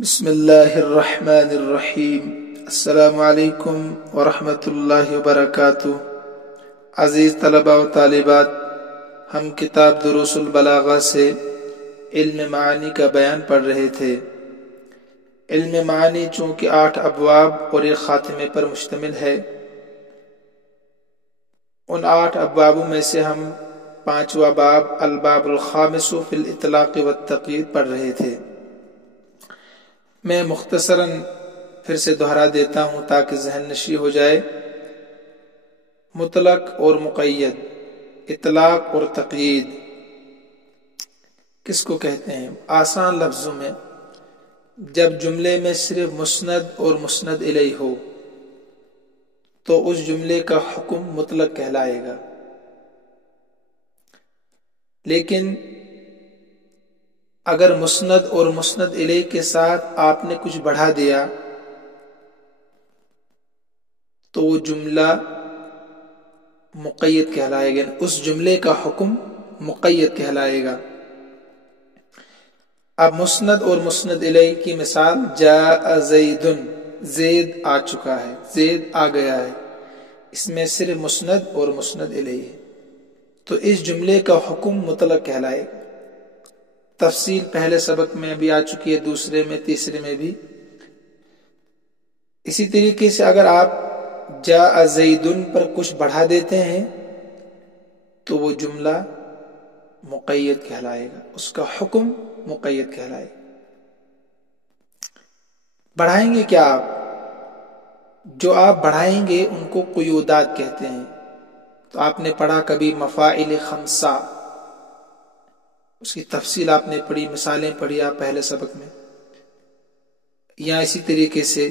بسم اللہ الرحمن الرحیم۔ السلام علیکم ورحمۃ اللہ وبرکاتہ۔ عزیز طلباء و طالبات، ہم کتاب دروس البلاغہ سے علم معانی کا بیان پڑھ رہے تھے۔ علم معانی چونکہ 8 ابواب اور ایک خاتمے پر مشتمل ہے، ان 8 ابوابوں میں سے ہم 5واں باب الباب الخامس فی الاطلاق والتقیید پڑھ رہے تھے۔ میں مختصراً پھر سے دہرا دیتا ہوں تاکہ ذہن نشی ہو جائے۔ مطلق اور مقید، اطلاق اور تقیید کس کو کہتے ہیں؟ آسان لفظوں میں جب جملے میں صرف مسند اور مسند الیہ ہو تو اس جملے کا حکم مطلق کہلائے گا، لیکن اگر مسند اور مسند الیہ کے ساتھ آپ نے کچھ بڑھا دیا تو وہ جملہ مقید کہلائے گا، اس جملے کا حکم مقید کہلائے گا۔ اب مسند اور مسند الیہ کی مثال، جاء زید، زید آ چکا ہے، زید آ گیا ہے، اس میں صرف مسند اور مسند الیہ ہے، تو اس جملے کا حکم مطلق کہلائے گا۔ تفصیل پہلے سبق میں بھی آ چکی ہے، دوسرے میں، تیسرے میں بھی۔ اسی طریقے سے اگر آپ جاء زید پر کچھ بڑھا دیتے ہیں تو وہ جملہ مقید کہلائے گا، اس کا حکم مقید کہلائے گا۔ بڑھائیں گے کیا آپ؟ جو آپ بڑھائیں گے ان کو قیودات کہتے ہیں۔ تو آپ نے پڑھا کبھی مفاعل خمسہ، اس کی تفصیل آپ نے پڑھی، مثالیں پڑھی آپ پہلے سبق میں۔ یا اسی طریقے سے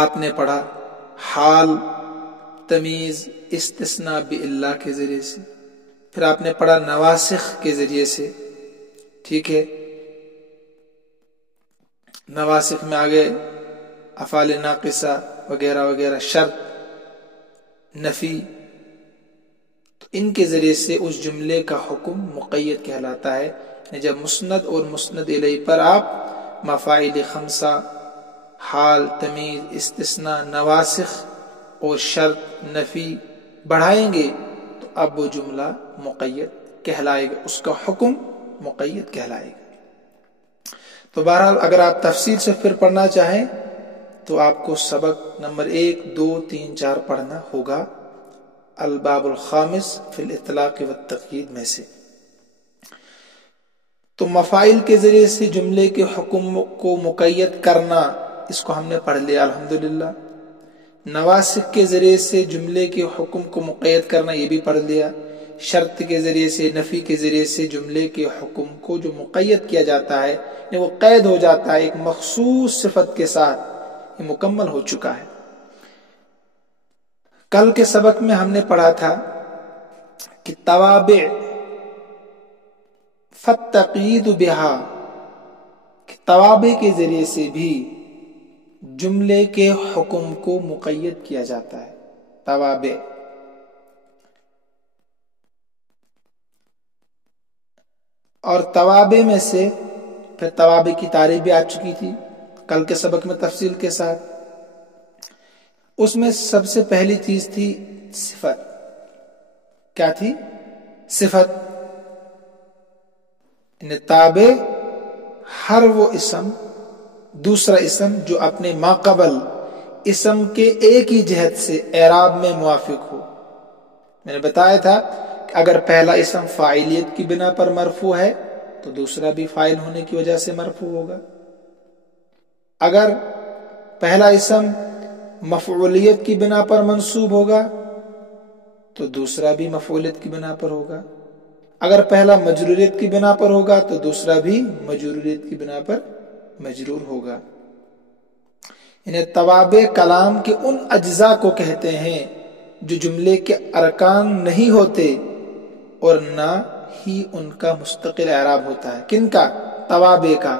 آپ نے پڑھا حال، تمیز، استثناء باللہ کے ذریعے سے، پھر آپ نے پڑھا نواسخ کے ذریعے سے، ٹھیک ہے۔ نواسخ میں آگے افعال ناقصہ وغیرہ وغیرہ، شرط، نفی، تو ان کے ذریعے سے اس جملے کا حکم مقید کہلاتا ہے۔ جب مسند اور مسند الیہ پر آپ مفاعل خمسہ، حال، تمیز، استثناء، نواسخ اور شرط، نفی بڑھائیں گے تو اب وہ جملہ مقید کہلائے گا، اس کا حکم مقید کہلائے گا۔ تو بہرحال اگر آپ تفصیل سے پھر پڑھنا چاہیں تو آپ کو سبق نمبر 1، 2، 3، 4 پڑھنا ہوگا الباب الخامس فی الاطلاق والتقیید میں سے۔ تو مفاعل کے ذریعے سے جملے کے حکم کو مقید کرنا، اس کو ہم نے پڑھ لیا الحمدللہ۔ نواسخ کے ذریعے سے جملے کے حکم کو مقید کرنا، یہ بھی پڑھ لیا۔ شرط کے ذریعے سے، نفی کے ذریعے سے جملے کے حکم کو جو مقید کیا جاتا ہے، وہ قید ہو جاتا ہے ایک مخصوص صفت کے ساتھ، یہ مکمل ہو چکا ہے۔ کل کے سبق میں ہم نے پڑھا تھا کہ توابع فالتقیید بہا، کہ توابع کے ذریعے سے بھی جملے کے حکم کو مقید کیا جاتا ہے۔ توابع، اور توابع میں سے پھر توابع کی تعریف بھی آ چکی تھی کل کے سبق میں تفصیل کے ساتھ۔ اس میں سب سے پہلی چیز تھی صفت۔ کیا تھی؟ صفت۔ تابع ہر وہ اسم، دوسرا اسم جو اپنے ماقبل اسم کے ایک ہی جہت سے اعراب میں موافق ہو۔ میں نے بتایا تھا کہ اگر پہلا اسم فاعلیت کی بنا پر مرفوع ہے تو دوسرا بھی فاعل ہونے کی وجہ سے مرفوع ہوگا۔ اگر پہلا اسم مفعولیت کی بنا پر منصوب ہوگا تو دوسرا بھی مفعولیت کی بنا پر ہوگا۔ اگر پہلا مجروریت کی بنا پر ہوگا تو دوسرا بھی مجروریت کی بنا پر مجرور ہوگا۔ انہیں توابع کلام کے ان اجزاء کو کہتے ہیں جو جملے کے ارکان نہیں ہوتے اور نہ ہی ان کا مستقل اعراب ہوتا ہے۔ کن کا؟ توابع کا۔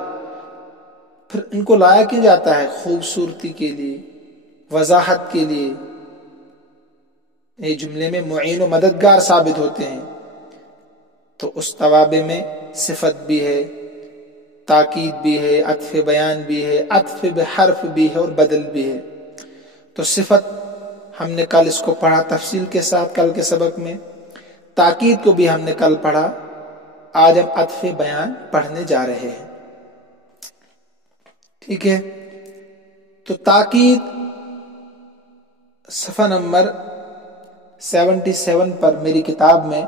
پھر ان کو لایا کیا جاتا ہے؟ خوبصورتی کے لیے، وضاحت کے لیے، یہ جملے میں معین و مددگار ثابت ہوتے ہیں۔ تو اس توابع میں صفت بھی ہے، تاکید بھی ہے، عطف بیان بھی ہے، عطف بحرف بھی ہے اور بدل بھی ہے۔ تو صفت ہم نے کل اس کو پڑھا تفصیل کے ساتھ کل کے سبق میں، تاکید کو بھی ہم نے کل پڑھا، آج ہم عطف بیان پڑھنے جا رہے ہیں، ٹھیک ہے؟ تو تاکید صفحہ نمبر 77 پر میری کتاب میں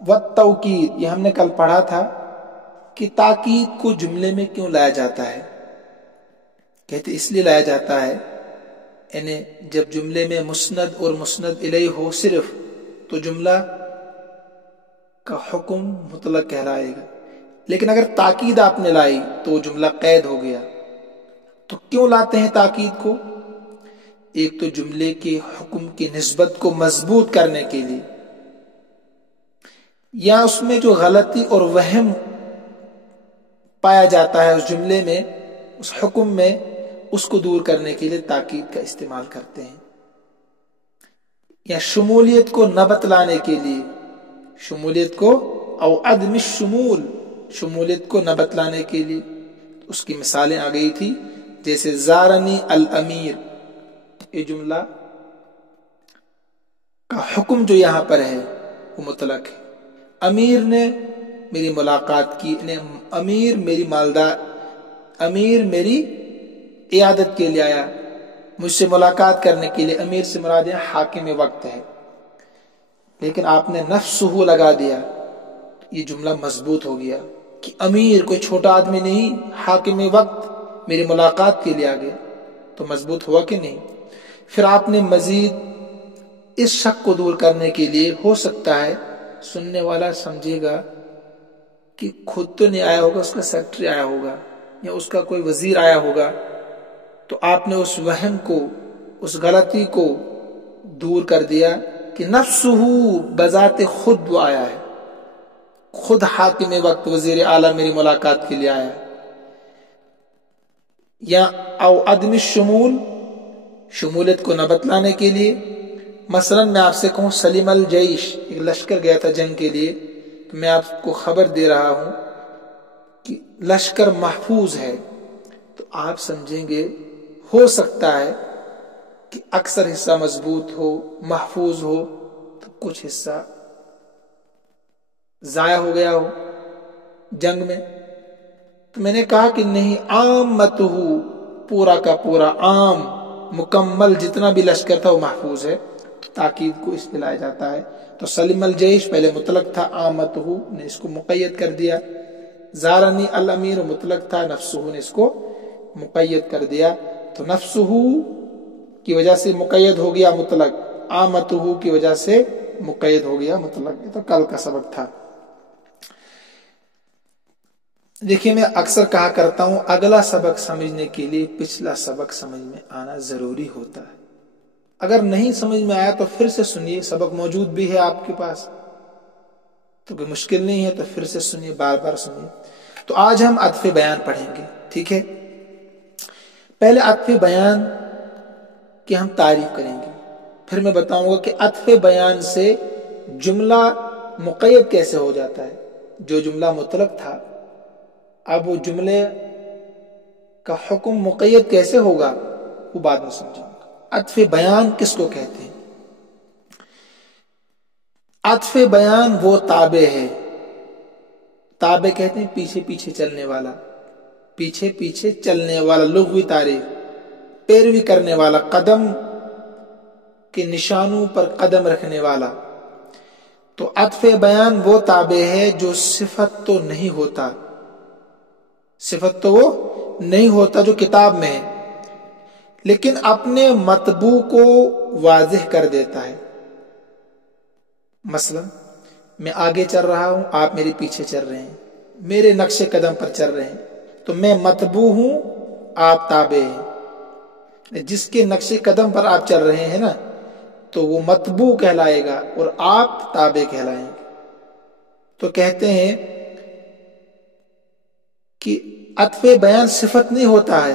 والتوکید، یہ ہم نے کل پڑھا تھا کہ تاکید کو جملے میں کیوں لایا جاتا ہے۔ کہتے اس لیے لایا جاتا ہے، یعنی جب جملے میں مسند اور مسند الیہ ہو صرف، تو جملہ کا حکم مطلق کہلائے گا، لیکن اگر تاکید آپ نے لائی تو جملہ قید ہو گیا۔ تو کیوں لاتے ہیں تاکید کو؟ ایک تو جملے کے حکم کی نسبت کو مضبوط کرنے کے لیے، یا اس میں جو غلطی اور وہم پایا جاتا ہے اس جملے میں، اس حکم میں، اس کو دور کرنے کے لیے تاکید کا استعمال کرتے ہیں، یا شمولیت کو نہ بتلانے کے لیے، شمولیت کو او عدم الشمول، شمولیت کو نہ بتلانے کے لیے۔ اس کی مثالیں آ گئی تھی، جیسے زارنی الامیر، یہ جملہ کا حکم جو یہاں پر ہے وہ مطلق ہے، امیر نے میری ملاقات کی، امیر میری مالدار، امیر میری عیادت کے لیے آیا، مجھ سے ملاقات کرنے کے لیے۔ امیر سے مراد حاکم وقت ہے، لیکن آپ نے نفسہ لگا دیا، یہ جملہ مضبوط ہو گیا کہ امیر کوئی چھوٹا آدمی نہیں، حاکم وقت میری ملاقات کے لیے آ گیا، تو مضبوط ہوا کہ نہیں؟ پھر آپ نے مزید اس شک کو دور کرنے کے لیے، ہو سکتا ہے سننے والا سمجھے گا کہ خود تو نہیں آیا ہوگا، اس کا سیکرٹری آیا ہوگا یا اس کا کوئی وزیر آیا ہوگا، تو آپ نے اس وہم کو، اس غلطی کو دور کر دیا کہ نفسہ بذات خود وہ آیا ہے، خود حاکم وقت وزیر اعلیٰ میری ملاقات کے لیے آیا ہے۔ یا او عدم الشمول، شمولیت کو نہ بتلانے کے لیے، مثلا میں آپ سے کہوں سلیم الجیش، ایک لشکر گیا تھا جنگ کے لیے، تو میں آپ کو خبر دے رہا ہوں کہ لشکر محفوظ ہے، تو آپ سمجھیں گے ہو سکتا ہے کہ اکثر حصہ مضبوط ہو، محفوظ ہو، تو کچھ حصہ ضائع ہو گیا ہو جنگ میں۔ تو میں نے کہا کہ نہیں، عامتہ، پورا کا پورا، عام مکمل جتنا بھی لشکر تھا وہ محفوظ ہے، تاکید کو اس پہ لایا جاتا ہے۔ تو سلیم الجیش پہلے مطلق تھا، عامتہ نے اس کو مقید کر دیا، زارنی الامیر مطلق تھا، نفسہ نے اس کو مقید کر دیا، تو نفسہ کی وجہ سے مقید ہو گیا مطلق، عامتہ کی وجہ سے مقید ہو گیا مطلق۔ یہ تو کل کا سبق تھا۔ دیکھیے میں اکثر کہا کرتا ہوں، اگلا سبق سمجھنے کے لیے پچھلا سبق سمجھ میں آنا ضروری ہوتا ہے۔ اگر نہیں سمجھ میں آیا تو پھر سے سنیے، سبق موجود بھی ہے آپ کے پاس، تو کوئی مشکل نہیں ہے، تو پھر سے سنیے، بار بار سنیے۔ تو آج ہم عطف بیان پڑھیں گے، ٹھیک ہے؟ پہلے عطف بیان کی ہم تعریف کریں گے، پھر میں بتاؤں گا کہ عطف بیان سے جملہ مقید کیسے ہو جاتا ہے۔ جو جملہ مطلق تھا، اب وہ جملے کا حکم مقید کیسے ہوگا، وہ بعد میں سمجھیں گے۔ عطف بیان کس کو کہتے ہیں؟ عطف بیان وہ تابع ہے، تابع کہتے ہیں پیچھے پیچھے چلنے والا، پیچھے پیچھے چلنے والا، لغوی تعریف، پیروی کرنے والا، قدم کے نشانوں پر قدم رکھنے والا۔ تو عطف بیان وہ تابع ہے جو صفت تو نہیں ہوتا، صفت تو وہ نہیں ہوتا جو کتاب میں ہے، لیکن اپنے مطبوع کو واضح کر دیتا ہے۔ مثلا میں آگے چل رہا ہوں، آپ میرے پیچھے چل رہے ہیں، میرے نقش قدم پر چل رہے ہیں، تو میں مطبوع ہوں، آپ تابع ہیں۔ جس کے نقش قدم پر آپ چل رہے ہیں نا، تو وہ مطبوع کہلائے گا اور آپ تابع کہلائیں گے۔ تو کہتے ہیں کہ عطف بیان صفت نہیں ہوتا ہے،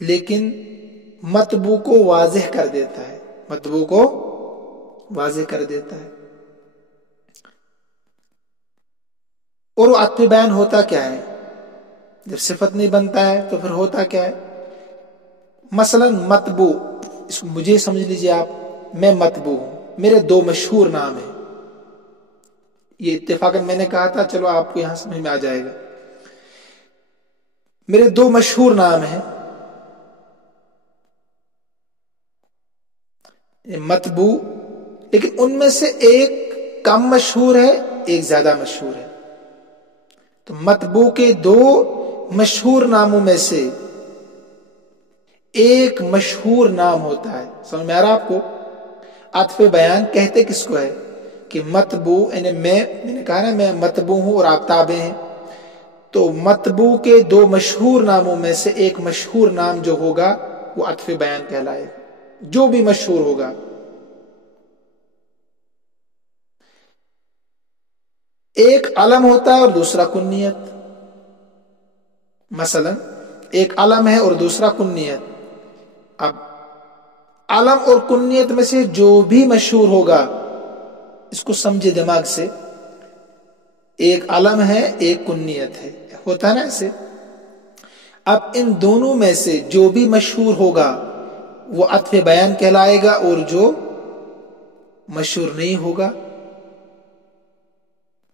لیکن مطبوع کو واضح کر دیتا ہے، مطبوع کو واضح کر دیتا ہے۔ اور وہ عطف بیان ہوتا کیا ہے؟ جب صفت نہیں بنتا ہے تو پھر ہوتا کیا ہے؟ مثلا مطبوع، اس کو مجھے سمجھ لیجئے آپ، میں مطبوع ہوں، میرے دو مشہور نام ہیں، یہ اتفاقاً میں نے کہا تھا، چلو آپ کو یہاں سمجھ میں آ جائے گا. میرے دو مشہور نام ہیں، مطبوع، لیکن ان میں سے ایک کم مشہور ہے، ایک زیادہ مشہور ہے. تو مطبوع کے دو مشہور ناموں میں سے ایک مشہور نام ہوتا ہے. سمجھ میں آ رہا آپ کو؟ عطف بیان کہتے کس کو ہے؟ کہ مطبوع، یعنی میں نے کہا نا میں مطبوع ہوں اور آپ تابع ہیں، تو مطبوع کے دو مشہور ناموں میں سے ایک مشہور نام جو ہوگا وہ عطف بیان کہلائے گا، جو بھی مشہور ہوگا. ایک علم ہوتا ہے اور دوسرا کنیت. مثلا ایک علم ہے اور دوسرا کنیت. اب علم اور کنیت میں سے جو بھی مشہور ہوگا، اس کو سمجھے دماغ سے، ایک علم ہے ایک کنیت ہے، ہوتا ہے نا ایسے. اب ان دونوں میں سے جو بھی مشہور ہوگا وہ عطف بیان کہلائے گا، اور جو مشہور نہیں ہوگا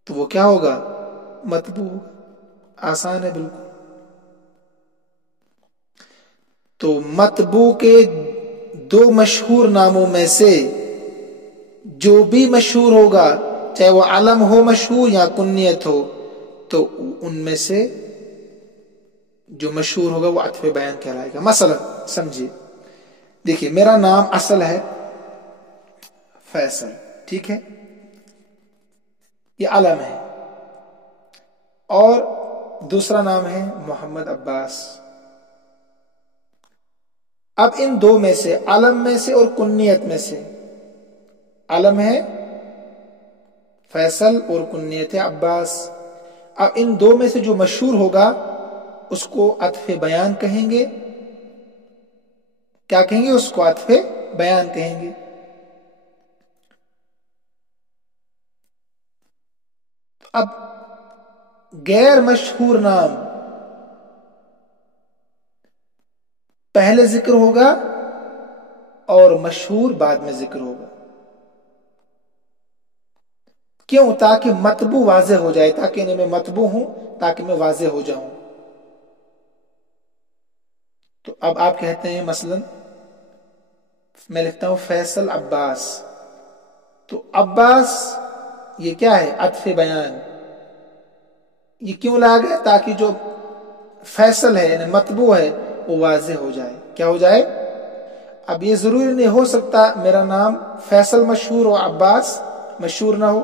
تو وہ کیا ہوگا؟ مطبوع ہوگا. آسان ہے بالکل. تو مطبوع کے دو مشہور ناموں میں سے جو بھی مشہور ہوگا، چاہے وہ علم ہو مشہور یا کنیت ہو، تو ان میں سے جو مشہور ہوگا وہ عطف بیان کہلائے گا. مثلا سمجھیے، دیکھیے میرا نام اصل ہے فیصل، ٹھیک ہے، یہ علم ہے، اور دوسرا نام ہے محمد عباس. اب ان دو میں سے، علم میں سے اور کنیت میں سے، علم ہے فیصل اور کنیت ہے عباس، اب ان دو میں سے جو مشہور ہوگا اس کو عطف بیان کہیں گے. کیا کہیں گے؟ اس کو عطف بیان کہیں گے. اب غیر مشہور نام پہلے ذکر ہوگا اور مشہور بعد میں ذکر ہوگا. کیوں؟ تاکہ مطبوع واضح ہو جائے، تاکہ میں مطبوع ہوں، تاکہ میں واضح ہو جاؤں. تو اب آپ کہتے ہیں مثلا میں لکھتا ہوں فیصل عباس، تو عباس یہ کیا ہے؟ عطف بیان. یہ کیوں لایا گیا؟ تاکہ جو فیصل ہے یعنی مطبوع ہے وہ واضح ہو جائے. کیا ہو جائے؟ اب یہ ضروری نہیں ہو سکتا میرا نام فیصل مشہور ہو عباس مشہور نہ ہو،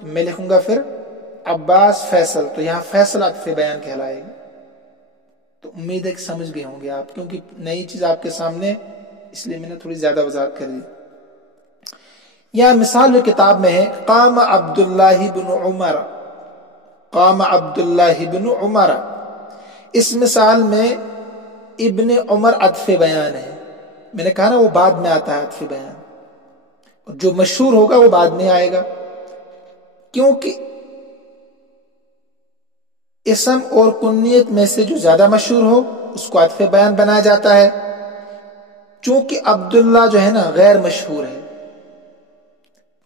تو میں لکھوں گا پھر عباس فیصل، تو یہاں فیصل عطف بیان کہلائے گا. تو امید ہے کہ سمجھ گئے ہوں گے آپ، کیونکہ نئی چیز آپ کے سامنے، اس لیے میں نے تھوڑی زیادہ وضاحت کر دی. یا مثال کتاب میں ہے قام عبداللہ بن عمر، قام عبداللہ بن عمر، اس مثال میں ابن عمر عطف بیان ہے. میں نے کہا نا وہ بعد میں آتا ہے عطف بیان، جو مشہور ہوگا وہ بعد میں آئے گا، کیونکہ اسم اور کنیت میں سے جو زیادہ مشہور ہو اس کو عطف بیان بنایا جاتا ہے. چونکہ عبداللہ جو ہے نا غیر مشہور ہے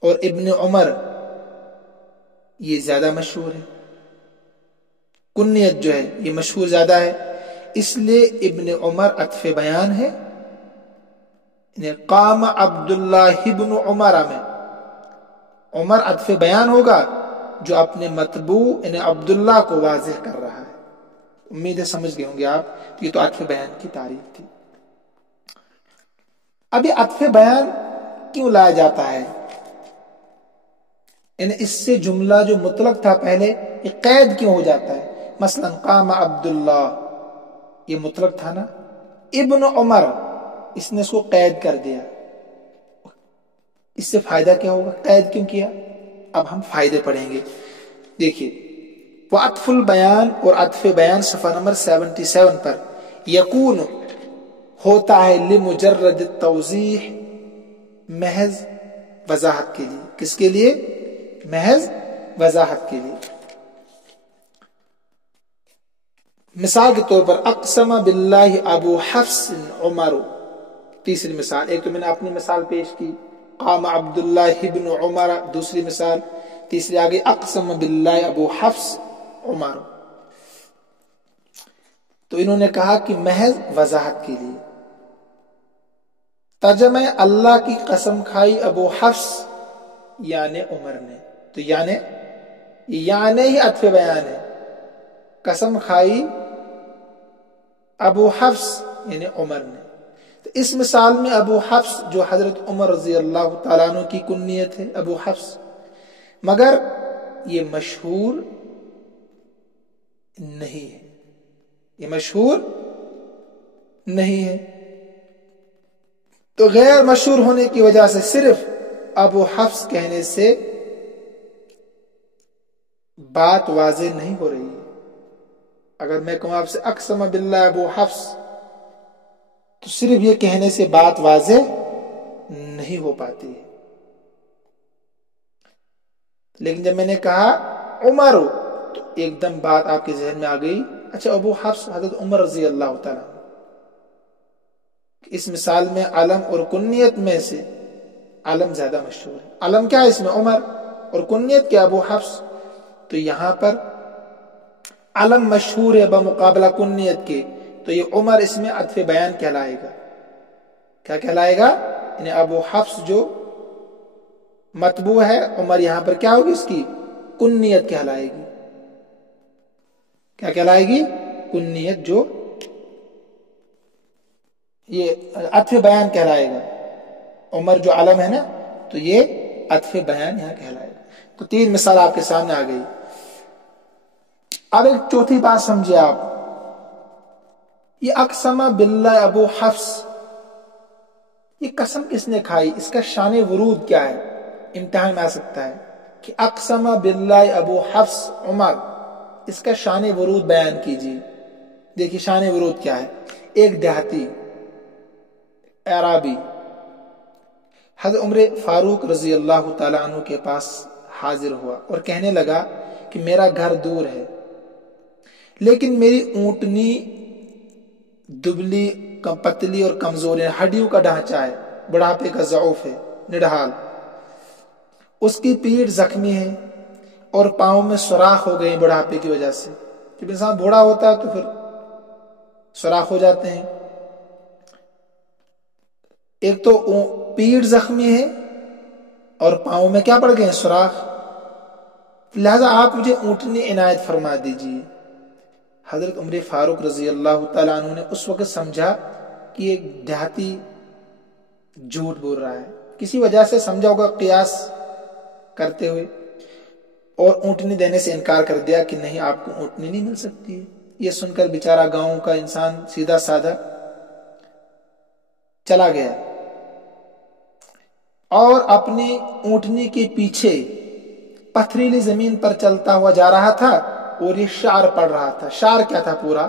اور ابن عمر یہ زیادہ مشہور ہے، کنیت جو ہے یہ مشہور زیادہ ہے، اس لیے ابن عمر عطف بیان ہے. قام عبداللہ ابن عمر میں عمر عطف بیان ہوگا جو اپنے مطبوع یعنی عبداللہ کو واضح کر رہا ہے. امید ہے سمجھ گئے ہوں گے آپ. یہ تو عطف بیان کی تعریف تھی. اب یہ عطف بیان کیوں لایا جاتا ہے؟ یعنی اس سے جملہ جو مطلق تھا پہلے یہ قید کیوں ہو جاتا ہے؟ مثلا قام عبداللہ یہ مطلق تھا نا، ابن عمر اس نے اس کو قید کر دیا. اس سے فائدہ کیا ہوگا؟ قید کیوں کیا؟ اب ہم فائدے پڑھیں گے. دیکھیے وعطف البیان اور عطف بیان صفحہ نمبر 77 پر یکون ہوتا ہے لمجرد التوضیح، محض وضاحت کے لیے. کس کے لیے؟ محض وضاحت کے لیے. مثال کے طور پر اقسم باللہ ابو حفص عمر. تیسری مثال، ایک تو میں نے اپنی مثال پیش کی قام عبداللہ ابن عمر، دوسری مثال، تیسری آگے اقسم باللہ ابو حفص عمر. تو انہوں نے کہا کہ محض وضاحت کے لیے ترجمہ اللہ کی قسم کھائی ابو حفص یعنی عمر نے. تو یعنی ہی عطف بیان ہے. قسم کھائی ابو حفص یعنی عمر نے. تو اس مثال میں ابو حفص جو حضرت عمر رضی اللہ تعالیٰ عنہ کی کنیت ہے ابو حفص، مگر یہ مشہور نہیں ہے، یہ مشہور نہیں ہے. تو غیر مشہور ہونے کی وجہ سے صرف ابو حفص کہنے سے بات واضح نہیں ہو رہی ہے. اگر میں کہوں آپ سے اقسم باللہ ابو حفص، تو صرف یہ کہنے سے بات واضح نہیں ہو پاتی ہے. لیکن جب میں نے کہا عمر، تو ایک دم بات آپ کے ذہن میں آ گئی، اچھا ابو حفص حضرت عمر رضی اللہ تعالیٰ. اس مثال میں علم اور کنیت میں سے علم زیادہ مشہور ہے. علم کیا ہے اس میں؟ عمر، اور کنیت کیا؟ ابو حفص. تو یہاں پر علم مشہور ہے بمقابلہ کنیت کے، تو یہ عمر اس میں عطف بیان کہلائے گا. کیا کہلائے گا؟ یعنی ابو حفص جو مطبوع ہے، عمر یہاں پر کیا ہوگی؟ اس کی کنیت کہلائے گی. کیا کہلائے گی؟ کنیت، جو یہ عطف بیان کہلائے گا. عمر جو علم ہے نا، تو یہ عطف بیان یہاں کہلائے گا. تو تین مثال آپ کے سامنے آ گئی. اب ایک چوتھی بات سمجھے آپ، یہ اقسم باللہ ابو حفص، یہ قسم کس نے کھائی؟ اس کا شان ورود کیا ہے؟ امتحان میں آ سکتا ہے کہ اقسم باللہ ابو حفص عمر، اس کا شان ورود بیان کیجیے. دیکھیے شان ورود کیا ہے. ایک دیہاتی اعرابی حضرت عمر فاروق رضی اللہ تعالیٰ عنہ کے پاس حاضر ہوا اور کہنے لگا کہ میرا گھر دور ہے، لیکن میری اونٹنی دبلی، پتلی اور کمزور ہے، ہڈیوں کا ڈھانچہ ہے، بڑھاپے کا ضعف ہے، نڈھال. اس کی پیٹھ زخمی ہے اور پاؤں میں سوراخ ہو گئے بڑھاپے کی وجہ سے. جب انسان بوڑھا ہوتا ہے تو پھر سوراخ ہو جاتے ہیں. ایک تو پیٹھ زخمی ہے اور پاؤں میں کیا پڑ گئے ہیں؟ سوراخ. لہذا آپ مجھے اونٹنی عنایت فرما دیجیے. حضرت عمر فاروق رضی اللہ تعالیٰ عنہ نے اس وقت سمجھا کہ یہ دیہاتی جھوٹ بول رہا ہے، کسی وجہ سے سمجھا ہوگا قیاس کرتے ہوئے، اور اونٹنی دینے سے انکار کر دیا کہ نہیں، آپ کو اونٹنی نہیں مل سکتی ہے. یہ سن کر بیچارہ گاؤں کا انسان سیدھا سادہ چلا گیا اور اپنی اونٹنی کے پیچھے پتھریلی زمین پر چلتا ہوا جا رہا تھا اور یہ شعر پڑھ رہا تھا. شعر کیا تھا؟ پورا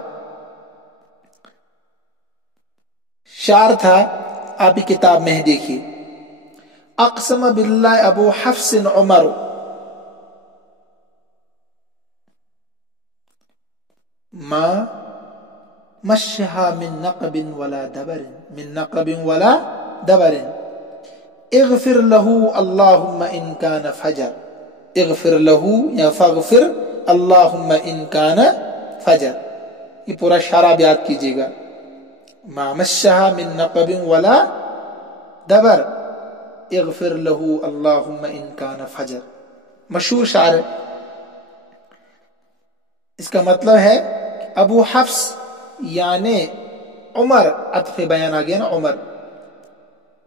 شعر تھا، آپ کی کتاب میں دیکھیے. اقسم باللہ ابو حفص عمر، ما مشها من نقب ولا دبر، من نقب ولا دبر، اغفر له اللهم ان كان فجر. اغفر له یا فاغفر اللهم ان كان فجر. یہ پورا شعر آپ یاد کیجیے گا. ما مشها من نقب ولا دبر، اغفر له اللهم ان كان فجر. مشہور شعر ہے. اس کا مطلب ہے ابو حفص یعنی عمر، عطف بیان آ گیا نا عمر.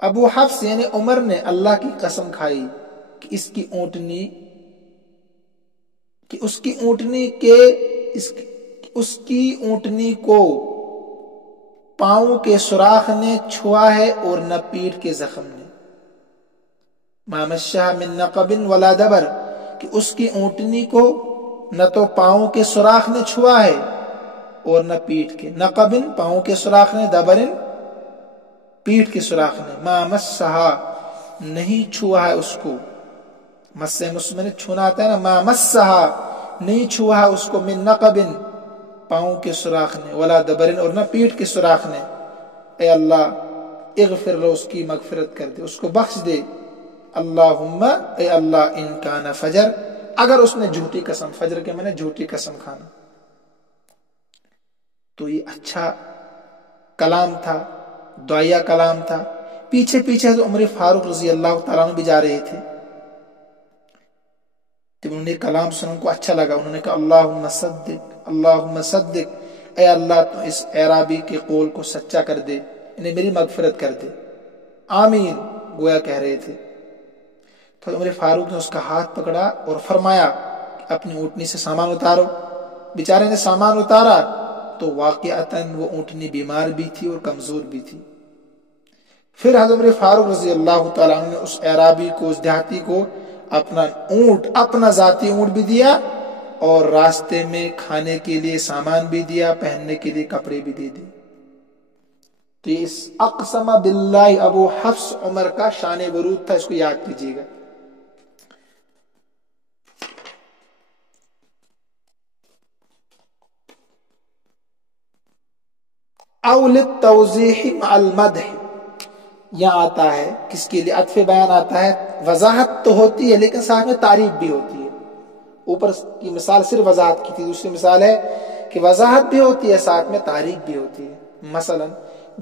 ابو حفص یعنی عمر نے اللہ کی قسم کھائی کہ اس کی اونٹنی کو پاؤں کے سوراخ نے چھوا ہے اور نہ پیٹھ کے زخم نے. ما مشہ من نقب ولا دبر، کہ اس کی اونٹنی کو نہ تو پاؤں کے سوراخ نے چھوا ہے اور نہ پیٹھ کے. نقبن پاؤں کے سوراخ نے، دبرن پیٹھ کے سوراخ نے. ما مسہا نہیں چھوا ہے اس کو. مسے مسمن چھونا آتا ہے نا. ما مسہا نہیں چھوا ہے اس کو. من نقبن پاؤں کے سوراخ نے، ولا دبرن اور نہ پیٹھ کے سوراخ نے۔ اے اللہ اغفر لو، اس کی مغفرت کر دے، اس کو بخش دے۔ اللہم اے اللہ ان کان فجر، اگر اس نے جھوٹی قسم، فجر کے معنی جھوٹی قسم کھانا۔ تو یہ اچھا کلام تھا، دعائیہ کلام تھا۔ پیچھے پیچھے تو عمر فاروق رضی اللہ تعالیٰ عنہ بھی جا رہے تھے۔ جب انہوں نے کلام سنا ان کو اچھا لگا، انہوں نے کہا اللہم صدق، اللہم صدق، اے اللہ تو اس اعرابی کے قول کو سچا کر دے، انہیں میری مغفرت کر دے، آمین گویا کہہ رہے تھے۔ تو عمر فاروق نے اس کا ہاتھ پکڑا اور فرمایا کہ اپنی اونٹنی سے سامان اتارو۔ بیچارے نے سامان اتارا تو واقعتاً وہ اونٹنی بیمار بھی تھی اور کمزور بھی تھی۔ پھر حضرت عمر فاروق رضی اللہ تعالیٰ عنہ نے اس اعرابی کو، اس دیہاتی کو اپنا اونٹ، اپنا ذاتی اونٹ بھی دیا اور راستے میں کھانے کے لیے سامان بھی دیا، پہننے کے لیے کپڑے بھی دے دیے۔ تو یہ اس اقسم باللہ ابو حفص عمر کا شان ورود تھا، اس کو یاد کیجیے گا۔ او للتوضیح مع المدح، یہاں آتا ہے کس کے لیے عطف بیان آتا ہے، وضاحت تو ہوتی ہے لیکن ساتھ میں تعریف بھی ہوتی ہے۔ اوپر کی مثال صرف وضاحت کی تھی، دوسری مثال ہے کہ وضاحت بھی ہوتی ہے ساتھ میں تعریف بھی ہوتی ہے۔ مثلا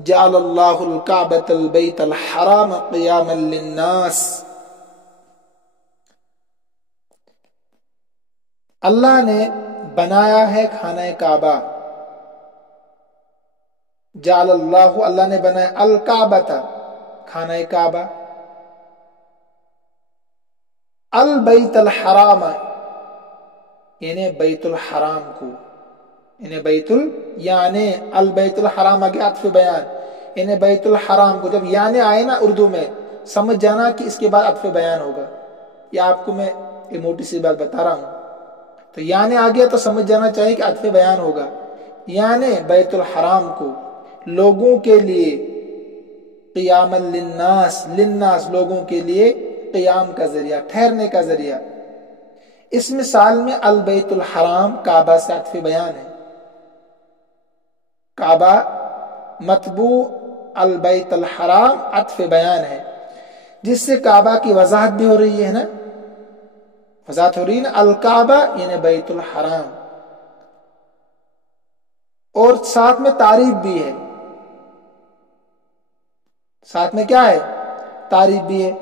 جعل اللہ الکعبۃ البیت الحرام قیاما للناس، اللہ نے بنایا ہے خانہ کعبہ، جعل اللہ، اللہ نے بنایا، الکعبۃ خانہ کعبہ، البیت الحرام یعنی بیت الحرام کو، یعنی یعنی البیت الحرام آگے عطف بیان، یعنی بیت الحرام کو۔ جب یعنی آئے نا اردو میں سمجھ جانا کہ اس کے بعد عطف بیان ہوگا۔ یہ آپ کو میں ایک موٹی سی بات بتا رہا ہوں، تو یعنی آ گیا تو سمجھ جانا چاہیے کہ عطف بیان ہوگا۔ یعنی بیت الحرام کو لوگوں کے لیے، قیام للناس، للناس لوگوں کے لیے، قیام کا ذریعہ، ٹھہرنے کا ذریعہ۔ اس مثال میں البیت الحرام کعبہ سے عطف بیان ہے، کعبہ متبوع البیت الحرام عطف بیان ہے، جس سے کعبہ کی وضاحت بھی ہو رہی ہے نا، وضاحت ہو رہی ہے نا، الکعبہ یعنی بیت الحرام، اور ساتھ میں تعریف بھی ہے۔ ساتھ میں کیا ہے؟ تعریف بھی ہے۔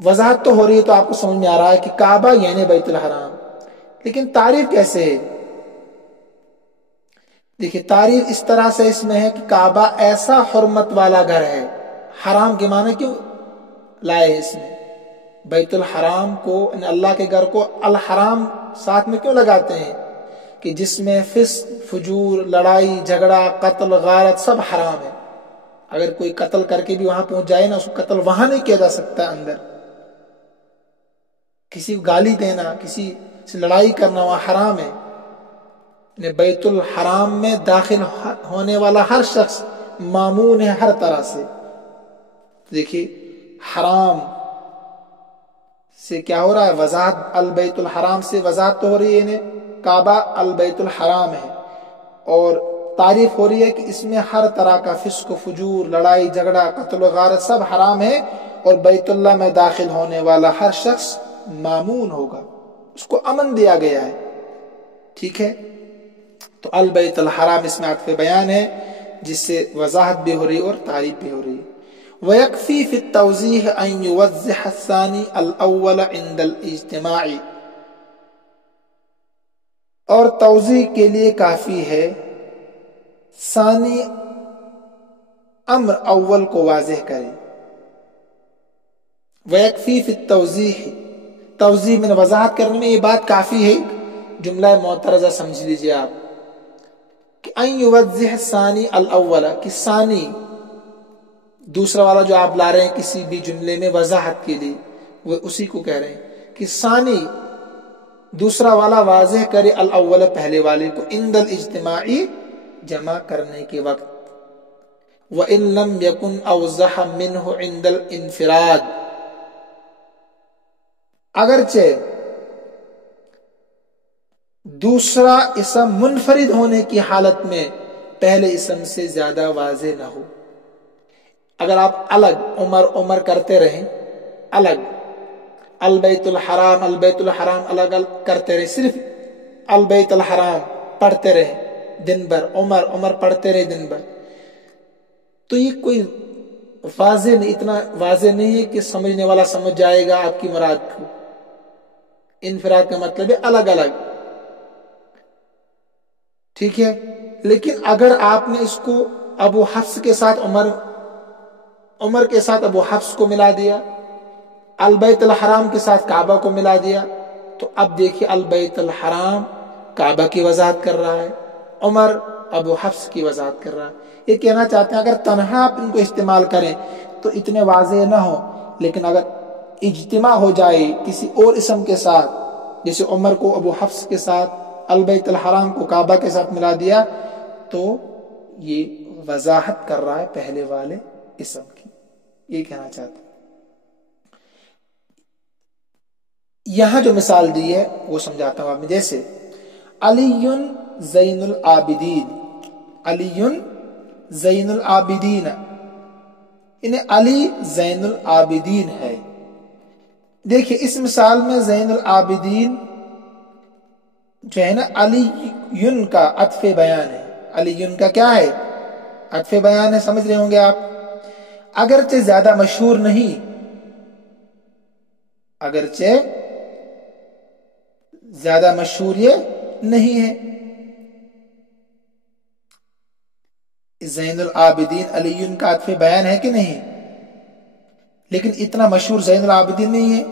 وضاحت تو ہو رہی ہے تو آپ کو سمجھ میں آ رہا ہے کہ کعبہ یعنی بیت الحرام، لیکن تعریف کیسے ہے؟ دیکھیے تعریف اس طرح سے اس میں ہے کہ کعبہ ایسا حرمت والا گھر ہے، حرام کے معنی کیوں لائے اس میں؟ بیت الحرام کو، اللہ کے گھر کو الحرام ساتھ میں کیوں لگاتے ہیں؟ کہ جس میں فسق، فجور، لڑائی جھگڑا، قتل، غارت سب حرام ہے۔ اگر کوئی قتل کر کے بھی وہاں پہنچ جائے نا، اس کو قتل وہاں نہیں کیا جا سکتا، اندر کسی کو گالی دینا، کسی سے لڑائی کرنا وہاں حرام ہے۔ بیت الحرام میں داخل ہونے والا ہر شخص مامون ہے ہر طرح سے۔ دیکھیے حرام سے کیا ہو رہا ہے؟ وضاحت، البیت الحرام سے وضاحت تو ہو رہی ہے، کعبہ البیت الحرام ہے، اور تعریف ہو رہی ہے کہ اس میں ہر طرح کا فسق و فجور، لڑائی جھگڑا، قتل و غارت سب حرام ہے، اور بیت اللہ میں داخل ہونے والا ہر شخص مامون ہوگا، اس کو امن دیا گیا ہے۔ ٹھیک ہے، تو البیت الحرام اس میں عطف بیان ہے، جس سے وضاحت بھی ہو رہی اور تعریف بھی ہو رہی ہے۔ وَيَكْفِي فِي التَّوْضِيحِ أَن يُوَضِّحَ الثَّانِي الْأَوَّلَ عِنْدَ الْإِجْتِمَاعِ، اور توضیح کے لیے کافی ہے ثانی امر اول کو واضح کرے۔ وَيَكْفِي فِي التَّوْضِيحِ، توضیح میں وضاحت کرنے میں یہ بات کافی ہے۔ جملہ معترضہ سمجھ لیجئے آپ کہ ان یوضح الثانی الاول، کہ ثانی دوسرا والا جو آپ لا رہے ہیں کسی بھی جملے میں وضاحت کے لیے، وہ اسی کو کہہ رہے ہیں کہ ثانی دوسرا والا واضح کرے الاول پہلے والے کو، عند الاجتماعی جمع کرنے کے وقت، وَإِن لَمْ يَكُنْ أَوْضَحَ مِنْهُ عِنْدَ الْإِنْفِرَادِ، اگرچہ دوسرا اسم منفرد ہونے کی حالت میں پہلے اسم سے زیادہ واضح نہ ہو. اگر آپ الگ عمر عمر کرتے رہیں، الگ البیت الحرام البیت الحرام الگ الگ کرتے رہیں، صرف البیت الحرام پڑھتے رہیں دن بھر، عمر عمر پڑھتے رہے دن بھر، تو یہ کوئی واضح نہیں، اتنا واضح نہیں ہے کہ سمجھنے والا سمجھ جائے گا آپ کی مراد کو. انفراد کا مطلب ہے الگ الگ، ٹھیک ہے. لیکن اگر آپ نے اس کو ابو حفص کے ساتھ عمر، عمر کے ساتھ ابو حفص کو ملا دیا، البیت الحرام کے ساتھ کعبہ کو ملا دیا، تو اب دیکھیے البیت الحرام کعبہ کی وضاحت کر رہا ہے، عمر ابو حفص کی وضاحت کر رہا ہے. یہ کہنا چاہتے ہیں اگر تنہا آپ ان کو استعمال کریں تو اتنے واضح نہ ہو، لیکن اگر اجتماع ہو جائے کسی اور اسم کے ساتھ، جیسے عمر کو ابو حفص کے ساتھ، البیت الحرام کو کعبہ کے ساتھ ملا دیا، تو یہ وضاحت کر رہا ہے پہلے والے اسم کی. یہ کہنا چاہتے ہیں. یہاں جو مثال دی ہے وہ سمجھاتا ہوں آپ میں. جیسے علی زین العابدین، علی زین العابدین، انہیں علی زین العابدین ہے. دیکھیے اس مثال میں زین العابدین جو ہے نا علی کا عطف بیان ہے. علی کا کیا ہے؟ عطف بیان ہے. سمجھ رہے ہوں گے آپ. اگرچہ زیادہ مشہور نہیں، اگرچہ زیادہ مشہور یہ نہیں ہے. زین العابدین علی کا عطف بیان ہے کہ نہیں؟ لیکن اتنا مشہور زین العابدین نہیں ہے.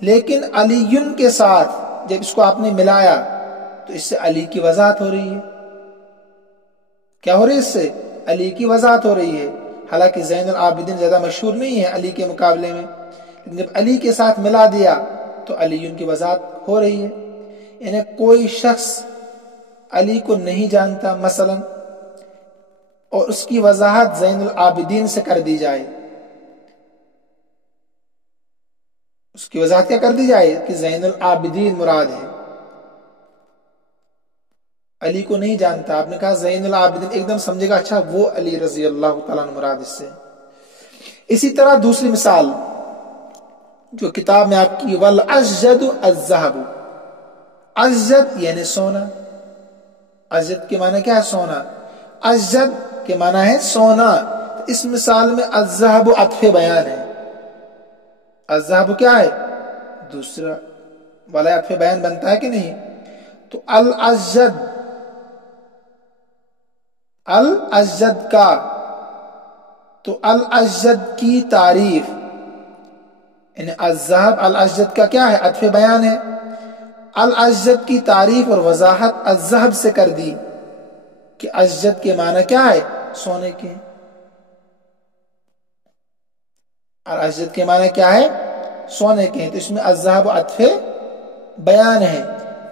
لیکن علی کے ساتھ جب اس کو آپ نے ملایا تو اس سے علی کی وضاحت ہو رہی ہے. کیا ہو رہی ہے؟ اس سے علی کی وضاحت ہو رہی ہے. حالانکہ زین العابدین زیادہ مشہور نہیں ہے علی کے مقابلے میں، لیکن جب علی کے ساتھ ملا دیا تو علی کی وضاحت ہو رہی ہے. یعنی کوئی شخص علی کو نہیں جانتا مثلا، اور اس کی وضاحت زین العابدین سے کر دی جائے، اس کی وضاحت کیا کر دی جائے کہ زین العابدین مراد ہے. علی کو نہیں جانتا، آپ نے کہا زین العابدین، ایک دم سمجھے گا اچھا وہ علی رضی اللہ تعالیٰ عنہ مراد اس سے. اسی طرح دوسری مثال جو کتاب میں آپ کی، والعجد الذهب، عجد یعنی سونا. عجد کے معنی کیا ہے؟ سونا. عجد کے معنی ہے سونا. اس مثال میں الذهب عطف بیان ہے. الذهب کیا ہے؟ دوسرا والا عطف بیان بنتا ہے کہ نہیں؟ تو العجد، العجد کا، تو العجد کی تعریف، یعنی الذهب العجد کا کیا ہے؟ عطف بیان ہے. العجد کی تعریف اور وضاحت الذهب سے کر دی کہ عجد کے معنی کیا ہے؟ سونے کے. العجد کے معنی کیا ہے؟ سونے کے ہیں. تو اس میں الذهب عطف بیان ہے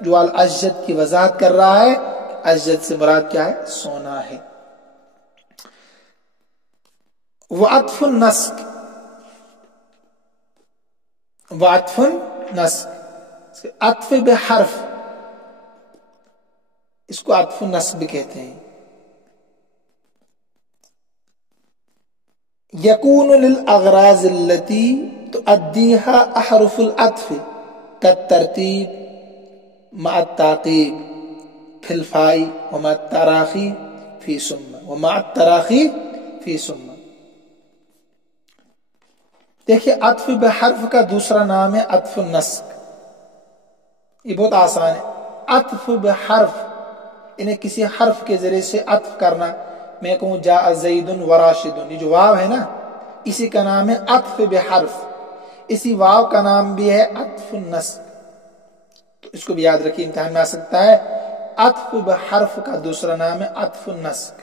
جو العجد کی وضاحت کر رہا ہے. عجد سے مراد کیا ہے؟ سونا ہے. وعطف النسق، وعطف النسق عطف بحرف، اس کو عطف النسق بھی کہتے ہیں. یکون للاغراض التي تؤديها احرف العطف كالترتيب مع التعقيب في الفاء ومع التراخي في ثم ومع التراخي في ثم. دیکھیے عطف بحرف کا دوسرا نام ہے عطف النسق. یہ بہت آسان ہے. عطف بحرف انہیں کسی حرف کے ذریعے سے عطف کرنا. میں کہوں جاء زید وراشد، یہ جو واو ہے نا، اسی کا نام ہے عطف بحرف. اسی واو کا نام بھی ہے عطف النسق. تو اس کو بھی یاد رکھیے، امتحان میں آ سکتا ہے. عطف بحرف کا دوسرا نام ہے عطف النسق.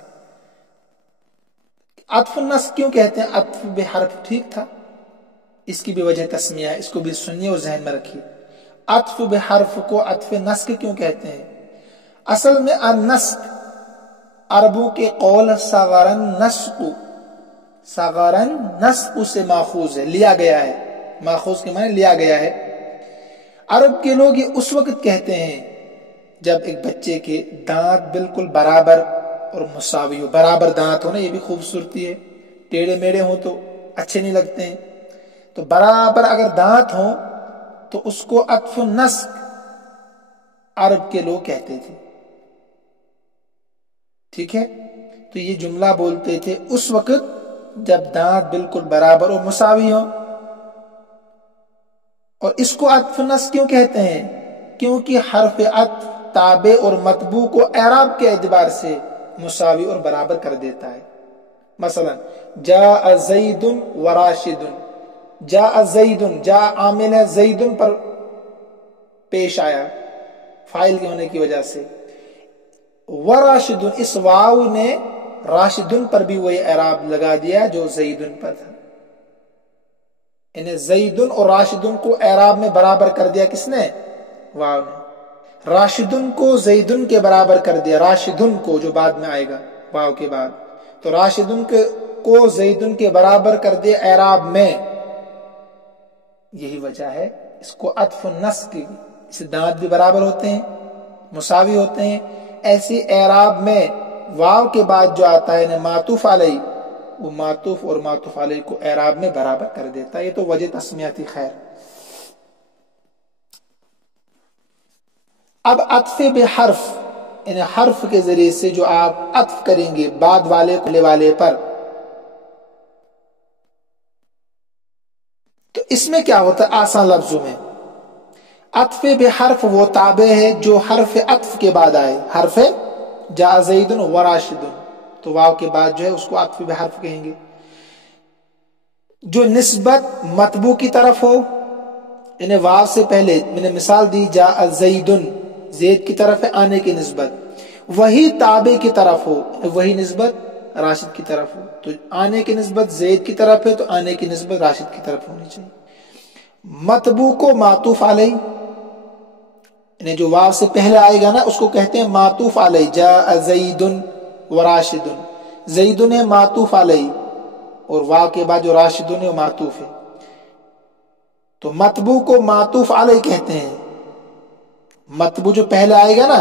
عطف النسق کیوں کہتے ہیں؟ عطف بحرف ٹھیک تھا، اس کی بھی وجہ تسمیہ ہے، اس کو بھی سنیے اور ذہن میں رکھیے. عطف بحرف کو عطف نسق کیوں کہتے ہیں؟ اصل میں النسق عربوں کے قول صغرن نسق، صغرن نسق سے ماخوذ ہے، لیا گیا ہے. ماخوذ کے معنی لیا گیا ہے. عرب کے لوگ یہ اس وقت کہتے ہیں جب ایک بچے کے دانت بالکل برابر اور مساوی ہو، برابر دانت ہو نا، یہ بھی خوبصورتی ہے، ٹیڑھے میڑے ہوں تو اچھے نہیں لگتے ہیں، تو برابر اگر دانت ہوں تو اس کو عطف النسق عرب کے لوگ کہتے تھے، ٹھیک ہے؟ تو یہ جملہ بولتے تھے اس وقت جب دانت بالکل برابر اور مساوی ہوں. اور اس کو عطف النسق کیوں کہتے ہیں؟ کیونکہ حرف عطف تابع اور متبوع کو اعراب کے اعتبار سے مساوی اور برابر کر دیتا ہے. مثلا جاء زید و راشد، جاء زید، جاء عامل ہے، زید پر پیش آیا فاعل کے ہونے کی وجہ سے، وراشد اس واو نے راشد پر بھی وہی اعراب لگا دیا جو زید پر تھا. انہیں زید اور راشد کو اعراب میں برابر کر دیا کس نے؟ واو نے. راشد کو زید کے برابر کر دیا، راشد کو جو بعد میں آئے گا واو کے بعد، تو راشد کو زید کے برابر کر دیا اعراب میں. یہی وجہ ہے اس کو عطف النسق کی، اس دانت بھی برابر ہوتے ہیں، مساوی ہوتے ہیں، ایسی اعراب میں واو کے بعد جو آتا ہے معطوف علیہ، وہ معطوف اور معطوف علیہ کو اعراب میں برابر کر دیتا ہے. یہ تو وجہ تسمیہ تھی. خیر، اب عطف بحرف، یعنی حرف کے ذریعے سے جو آپ عطف کریں گے بعد والے کو لے والے پر، تو اس میں کیا ہوتا ہے؟ آسان لفظوں میں عطف بحرف وہ تابع ہے جو حرف عطف کے بعد آئے. حرف جاء زید و راشد، تو واو کے بعد جو ہے اس کو عطف بحرف کہیں گے. جو نسبت متبوع کی طرف ہو، یعنی واو سے پہلے میں نے مثال دی جاء زید، زید کی طرف ہے آنے کی نسبت، وہی تابع کی طرف ہو، وہی نسبت راشد کی طرف ہو. تو آنے کی نسبت زید کی طرف ہے تو آنے کی نسبت راشد کی طرف ہونی چاہیے. متبوع کو معطوف علیہ، یعنی جو واو سے پہلے آئے گا نا اس کو کہتے ہیں معطوف علیہ. جاء زید و راشد، زید ہے معطوف علیہ، اور واو کے بعد جو راشد ہے وہ معطوف ہے. تو متبوع کو معطوف علیہ کہتے ہیں. متبوع جو پہلے آئے گا نا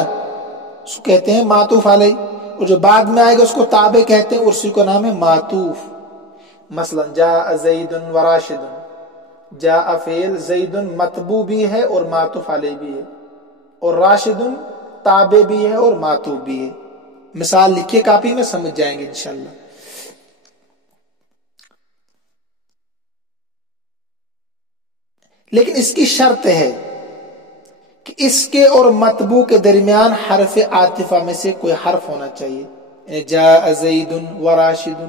اس کو کہتے ہیں معطوف علیہ، اور جو بعد میں آئے گا اس کو تابع کہتے ہیں، اور اسی کو نام ہے معطوف. مثلا جاء زید و راشد، جاء فعل، زید متبوع بھی ہے اور معطوف علیہ بھی ہے، اور راشد تابع بھی ہے اور معطوف بھی ہے. مثال لکھیے کاپی میں، سمجھ جائیں گے انشاءاللہ. لیکن اس کی شرط ہے کہ اس کے اور متبوع کے درمیان حرف عاطفہ میں سے کوئی حرف ہونا چاہیے. جاء زید و راشد،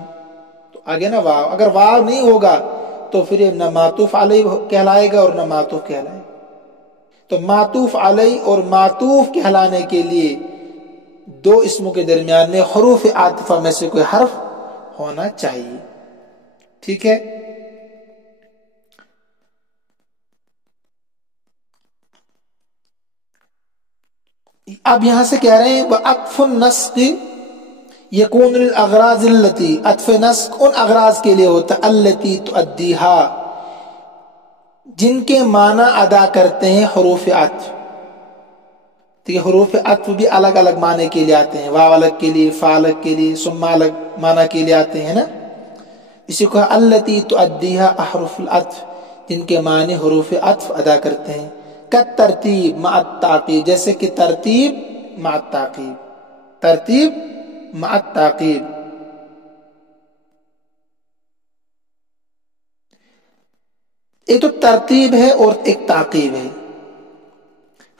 تو آگے نا واو، اگر واو نہیں ہوگا تو پھر یہ نہ معطوف علیہ کہلائے گا اور نہ معطوف کہلائے گا. تو معطوف علیہ اور معطوف کہلانے کے لیے دو اسموں کے درمیان میں حروف عاطفہ میں سے کوئی حرف ہونا چاہیے. ٹھیک ہے؟ اب یہاں سے کہہ رہے ہیں وَعَطْفُ النَّسْقِ يَكُونُ لِلْأَغْرَاضِ الَّتِي، عطف نسق ان اغراض کے لیے ہوتا الَّتِي تُؤَدِّيهَا، جن کے معنی ادا کرتے ہیں حروف عطف. تو یہ حروف عطف بھی الگ الگ معنی کے لیے آتے ہیں، واو الگ کے لیے، فا الگ کے لیے، ثم الگ معنی کے لیے آتے ہیں نا. اسی کو الَّتِي تُؤَدِّيهَا احرف العطف، جن کے معنی حروف عطف ادا کرتے ہیں. کالترتیب مع التعقیب، جیسے کہ ترتیب مع التعقیب، ترتیب مع التعقیب. ایک تو ترتیب ہے اور ایک تعقیب ہے.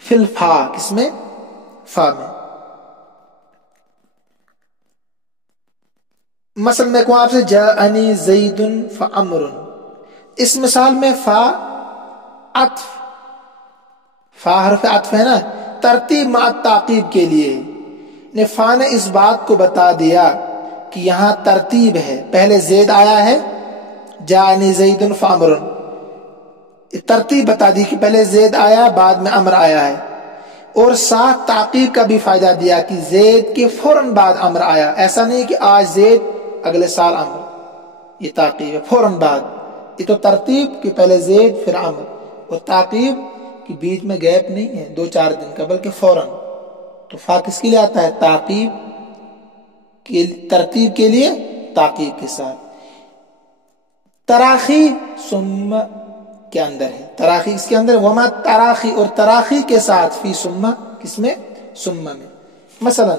فی الفا، کس میں؟ فا میں. مثلا میں کہوں آپ سے جاءنی زید فعمر، اس مثال میں فا عطف، فا حرف عطف ہے نا، ترتیب مع تعقیب کے لیے فا نے اس بات کو بتا دیا کہ یہاں ترتیب ہے. پہلے زید آیا ہے، جاءنی زید فعمر، ترتیب بتا دی کہ پہلے زید آیا بعد میں امر آیا ہے. اور ساتھ تعقیب کا بھی فائدہ دیا کہ زید کے فوراً بعد امر آیا. ایسا نہیں کہ آج زید اگلے سال امر، یہ تعقیب ہے فوراً بعد. یہ تو ترتیب کہ پہلے زید پھر امر، اور تعقیب کہ بیچ میں گیپ نہیں ہے 2-4 دن کا، بلکہ فوراً. تو فا کس کے لیے آتا ہے؟ تعقیب کے، ترتیب کے لیے تعقیب کے ساتھ. تراخی ثم کے اندر ہے، تراخی اس کے اندر، وما تراخی، اور تراخی کے ساتھ فی ثم، کس میں؟ ثم میں. مثلا